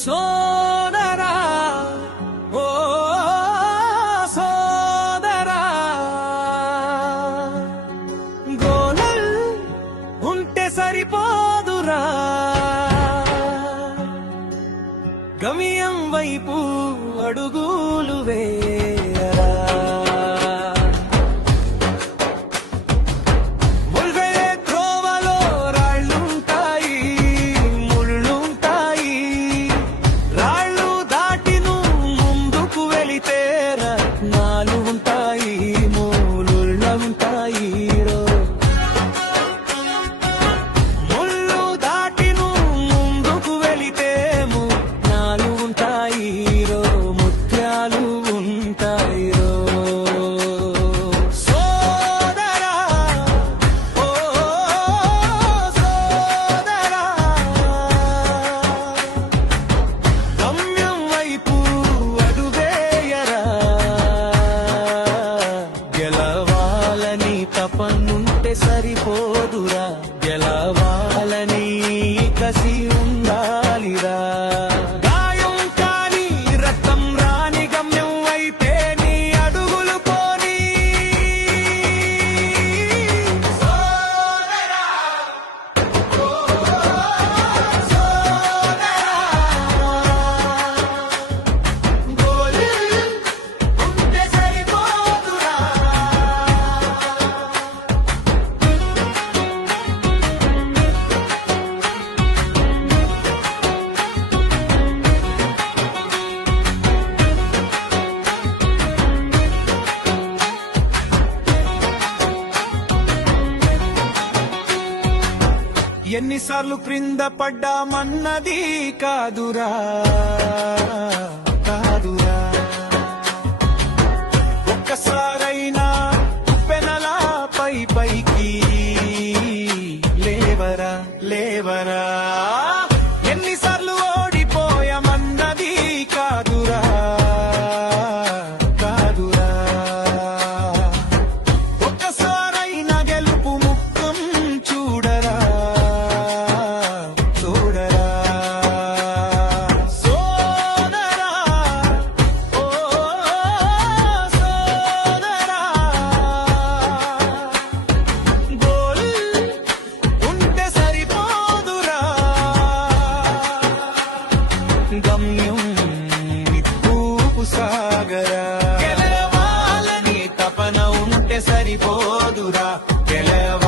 సోదరా ఓ సోదరా గోలల్ ఉంటే సరిపోదురా గమ్యం వైపు అడుగులు వేయరా ముల్గయే త్రోవలో రాళ్ళుంటాయి ముళ్ళుంటాయి రాళ్ళు దాటి నువ్వు ముందుకు వెళితే రత్నాలు ఉంటాయి మూలుళ్ళుంటాయి రో ముళ్ళు దాటి నువ్వు ముందుకు వెళితే ముత్యాలు ఉంటాయి రో ముత్యాలు ఉంటాయి రో సోదరా ఓ సోదరా గమ్యం వైపు అడుగేయరా గెలవాలని తపనుంటే సరిపోదురా గెలవాలని కసి ఉండాలిరా గాయం కాని రక్తం రాని గమ్యం వైపే నీ అడుగులు పోని సోదరా గోలి ఉంటే సరిపోదురా ఎన్నిసార్లు క్రింద పడ్డామన్నది కాదురా కాదురా ఒక్కసారైనా పెనలా పైకి లేవరా లేవరా ఎన్నిసార్లు ఓడిపోయామన్నది కాదురా కాదురా ఒక్కసారైనా గెలుపు ముఖం చూడరా చూడరా సోదరా ఓ సోదరా గోల్ ఉంటే సరిపోదురా గమ్యం నిప్పూపు సాగరా గెలవాలని తపన ఉంటే సరిపోదురా గెలవ